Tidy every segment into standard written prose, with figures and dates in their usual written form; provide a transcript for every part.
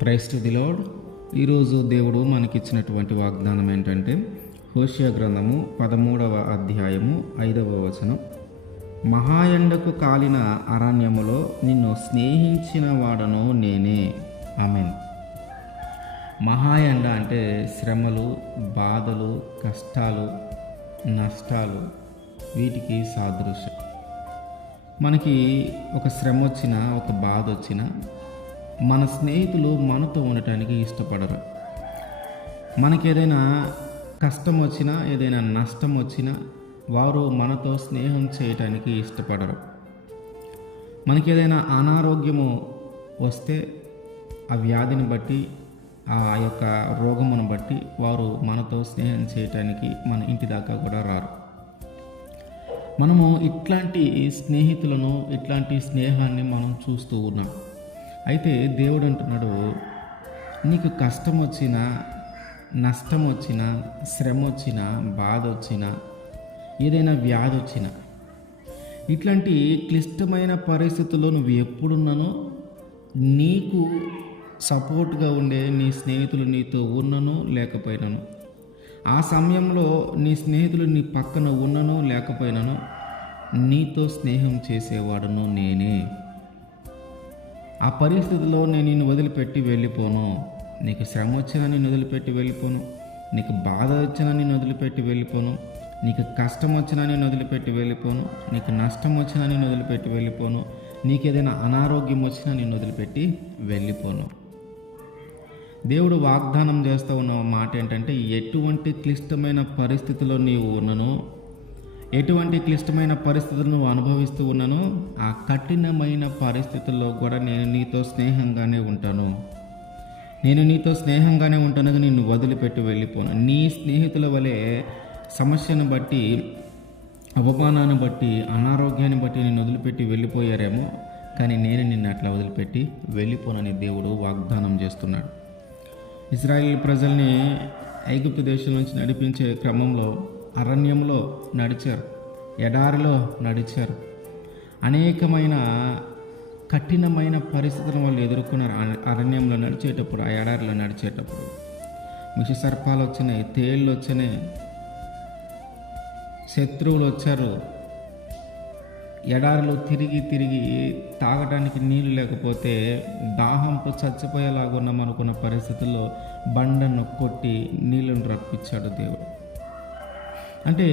Praise to the lord. ఈరోజు దేవుడు మనకిచ్చినటువంటి వాగ్దానం ఏంటంటే హోషేయ గ్రంథము 13వ అధ్యాయము 5వ వచనం. మహాయండకు కాలిన అరణ్యములో నిన్ను స్నేహించిన వాడను నేనే. ఆమేన్. మహాయండ అంటే శ్రమలు, బాధలు, కష్టాలు, నష్టాలు, వీటికి సాదృశ్యం. మనకి ఒక శ్రమ వచ్చినా, ఒక బాధ వచ్చినా మన స్నేహితులు మనతో ఉండటానికి ఇష్టపడరు. మనకి ఏదైనా కష్టం వచ్చినా, ఏదైనా నష్టం వచ్చినా వారు మనతో స్నేహం చేయటానికి ఇష్టపడరు. మనకి ఏదైనా అనారోగ్యము వస్తే ఆ వ్యాధిని బట్టి, ఆ యొక్క రోగమును బట్టి వారు మనతో స్నేహం చేయటానికి మన ఇంటి దాకా కూడా రారు. మనము ఇట్లాంటి స్నేహితులను, ఇట్లాంటి స్నేహాన్ని మనం చూస్తూ ఉన్నాం. అయితే దేవుడు అంటున్నాడు, నీకు కష్టం వచ్చినా, నష్టం వచ్చినా, శ్రమ వచ్చినా, బాధ వచ్చినా, ఏదైనా వ్యాధి వచ్చినా, ఇట్లాంటి క్లిష్టమైన పరిస్థితుల్లో నువ్వు ఎప్పుడున్నానో నీకు సపోర్ట్గా ఉండే నీ స్నేహితులు నీతో ఉన్ననో లేకపోయినాను, ఆ సమయంలో నీ స్నేహితులు నీ పక్కన ఉన్ననో లేకపోయినాను, నీతో స్నేహం చేసేవాడును నేనే. ఆ పరిస్థితిలో నేను నిన్ను వదిలిపెట్టి వెళ్ళిపోను. నీకు శ్రమ వచ్చినా నేను వదిలిపెట్టి వెళ్ళిపోను. నీకు బాధ వచ్చినా నేను వదిలిపెట్టి వెళ్ళిపోను. నీకు కష్టం వచ్చినా నేను వదిలిపెట్టి వెళ్ళిపోను. నీకు నష్టం వచ్చినా నేను వదిలిపెట్టి వెళ్ళిపోను. నీకు ఏదైనా అనారోగ్యం వచ్చినా నేను వదిలిపెట్టి వెళ్ళిపోను. దేవుడు వాగ్దానం చేస్తూ ఉన్న మాట ఏంటంటే, ఎటువంటి క్లిష్టమైన పరిస్థితుల్లో నీవు ఉన్ననో, ఎటువంటి క్లిష్టమైన పరిస్థితులను నువ్వు అనుభవిస్తూ ఉన్నానో, ఆ కఠినమైన పరిస్థితుల్లో కూడా నేను నీతో స్నేహంగానే ఉంటాను. నేను నీతో స్నేహంగానే ఉంటాను, నిన్ను వదిలిపెట్టి వెళ్ళిపోను. నీ స్నేహితుల వలె సమస్యను బట్టి, అవమానాన్ని బట్టి, అనారోగ్యాన్ని బట్టి నిన్ను వదిలిపెట్టి వెళ్ళిపోయారేమో, కానీ నేను నిన్ను అట్లా వదిలిపెట్టి వెళ్ళిపోనని దేవుడు వాగ్దానం చేస్తున్నాడు. ఇశ్రాయేలు ప్రజల్ని ఐగుప్తు దేశం నుంచి నడిపించే క్రమంలో అరణ్యంలో నడిచారు, ఎడారిలో నడిచారు. అనేకమైన కఠినమైన పరిస్థితులను వాళ్ళు ఎదుర్కొన్నారు. అరణ్యంలో నడిచేటప్పుడు, ఆ ఎడారిలో నడిచేటప్పుడు విష సర్పాలు వచ్చినాయి, తేళ్ళు వచ్చినాయి, శత్రువులు వచ్చారు. ఎడారిలో తిరిగి తిరిగి తాగడానికి నీళ్ళు లేకపోతే దాహంతో చచ్చిపోయేలాగున్నాం అనుకున్న పరిస్థితుల్లో బండను కొట్టి నీళ్ళను రప్పించాడు దేవుడు. అంటే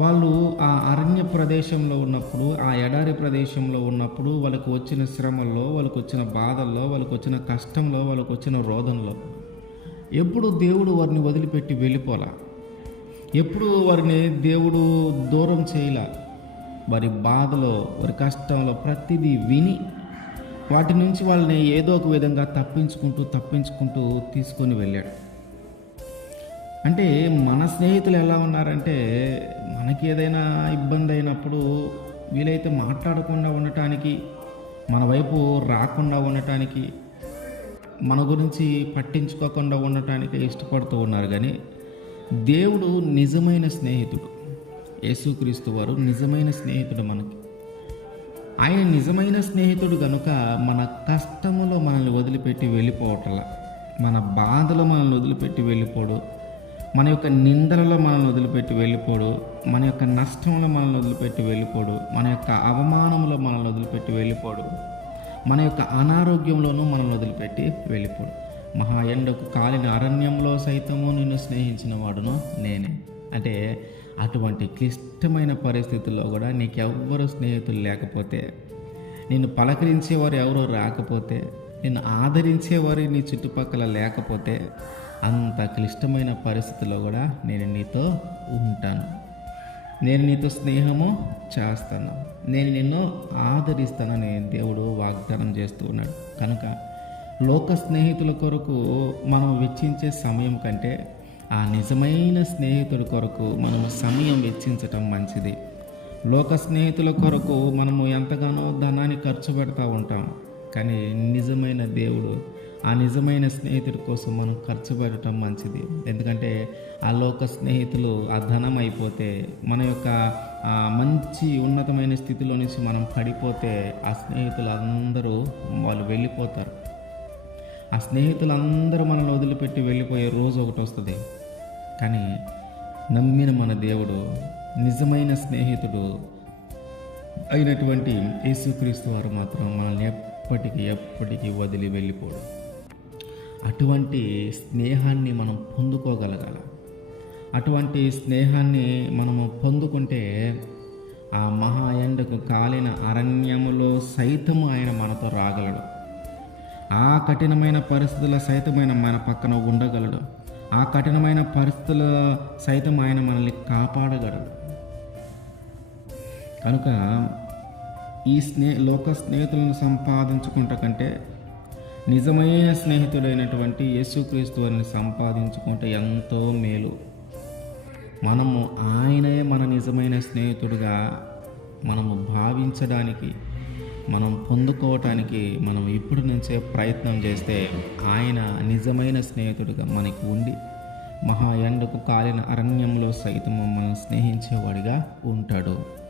వాళ్ళు ఆ అరణ్య ప్రదేశంలో ఉన్నప్పుడు, ఆ ఎడారి ప్రదేశంలో ఉన్నప్పుడు వాళ్ళకు వచ్చిన శ్రమల్లో, వాళ్ళకు వచ్చిన బాధల్లో, వాళ్ళకు వచ్చిన కష్టంలో, వాళ్ళకు వచ్చిన రోధంలో ఎప్పుడు దేవుడు వారిని వదిలిపెట్టి వెళ్ళిపోలా. ఎప్పుడు వారిని దేవుడు దూరం చేయలా. వారి బాధలో, వారి కష్టంలో ప్రతిదీ విని వాటి నుంచి వాళ్ళని ఏదో ఒక విధంగా తప్పించుకుంటూ తీసుకొని వెళ్ళాడు. అంటే మన స్నేహితులు ఎలా ఉన్నారంటే, మనకి ఏదైనా ఇబ్బంది అయినప్పుడు వీలైతే మాట్లాడకుండా ఉండటానికి, మన వైపు రాకుండా ఉండటానికి, మన గురించి పట్టించుకోకుండా ఉండటానికి ఇష్టపడుతూ ఉన్నారు. కానీ దేవుడు నిజమైన స్నేహితుడు. యేసుక్రీస్తు వారు నిజమైన స్నేహితుడు మనకి. ఆయన నిజమైన స్నేహితుడు కనుక మన కష్టములో మనల్ని వదిలిపెట్టి వెళ్ళిపోవట్లా, మన బాధలో మనల్ని వదిలిపెట్టి వెళ్ళిపోడు, మన యొక్క నిందలలో మనల్ని వదిలిపెట్టి వెళ్ళిపోడు, మన యొక్క నష్టంలో మనల్ని వదిలిపెట్టి వెళ్ళిపోడు, మన యొక్క అవమానంలో మనల్ని వదిలిపెట్టి వెళ్ళిపోడు, మన యొక్క అనారోగ్యంలోనూ మనల్ని వదిలిపెట్టి వెళ్ళిపోడు. మహా ఎండకు కాలిన అరణ్యంలో సైతము నిన్ను స్నేహించిన వాడును నేనే. అంటే అటువంటి క్లిష్టమైన పరిస్థితుల్లో కూడా నీకెవ్వరు స్నేహితులు లేకపోతే, నిన్ను పలకరించేవారు ఎవరో రాకపోతే, నిన్ను ఆదరించేవారు నీ చుట్టుపక్కల లేకపోతే, అంత క్లిష్టమైన పరిస్థితుల్లో కూడా నేను నీతో ఉంటాను. నేను నీతో స్నేహము చేస్తాను. నేను నిన్ను ఆదరిస్తానని దేవుడు వాగ్దానం చేస్తూ ఉన్నాడు. కనుక లోక స్నేహితుల కొరకు మనం వెచ్చించే సమయం కంటే ఆ నిజమైన స్నేహితుడి కొరకు మనము సమయం వెచ్చించటం మంచిది. లోక స్నేహితుల కొరకు మనము ఎంతగానో ధనాన్ని ఖర్చు పెడతా ఉంటాం. కానీ నిజమైన దేవుడు, ఆ నిజమైన స్నేహితుడి కోసం మనం ఖర్చు పెట్టడం మంచిది. ఎందుకంటే ఆ లోక స్నేహితులు ఆ ధనం అయిపోతే, మన యొక్క మంచి ఉన్నతమైన స్థితిలో నుంచి మనం పడిపోతే, ఆ స్నేహితులు అందరూ వాళ్ళు వెళ్ళిపోతారు. ఆ స్నేహితులందరూ మనల్ని వదిలిపెట్టి వెళ్ళిపోయే రోజు ఒకటి వస్తుంది. కానీ నమ్మిన మన దేవుడు, నిజమైన స్నేహితుడు అయినటువంటి యేసుక్రీస్తు వారు మాత్రం మనల్ని ఎప్పటికీ వదిలి వెళ్ళిపోడు. అటువంటి స్నేహాన్ని మనం పొందుకోగలగాల. అటువంటి స్నేహాన్ని మనము పొందుకుంటే ఆ మహా ఎండకు కాలిన అరణ్యములో సైతము ఆయన మనతో రాగలడు. ఆ కఠినమైన పరిస్థితుల సైతమైన మన పక్కన ఉండగలడు. ఆ కఠినమైన పరిస్థితుల సైతం ఆయన మనల్ని కాపాడగలడు. కనుక ఈ లోక స్నేహితులను సంపాదించుకుంట కంటే నిజమైన స్నేహితుడైనటువంటి యేసుక్రీస్తు వారిని సంపాదించుకుంటే ఎంతో మేలు. మనము ఆయనే మన నిజమైన స్నేహితుడిగా మనము భావించడానికి, మనం పొందుకోవటానికి మనం ఇప్పటి నుంచే ప్రయత్నం చేస్తే ఆయన నిజమైన స్నేహితుడిగా మనకి ఉండి మహా ఎండకు కాలిన అరణ్యంలో సైతం మమ్మల్ని స్నేహించేవాడిగా ఉంటాడు.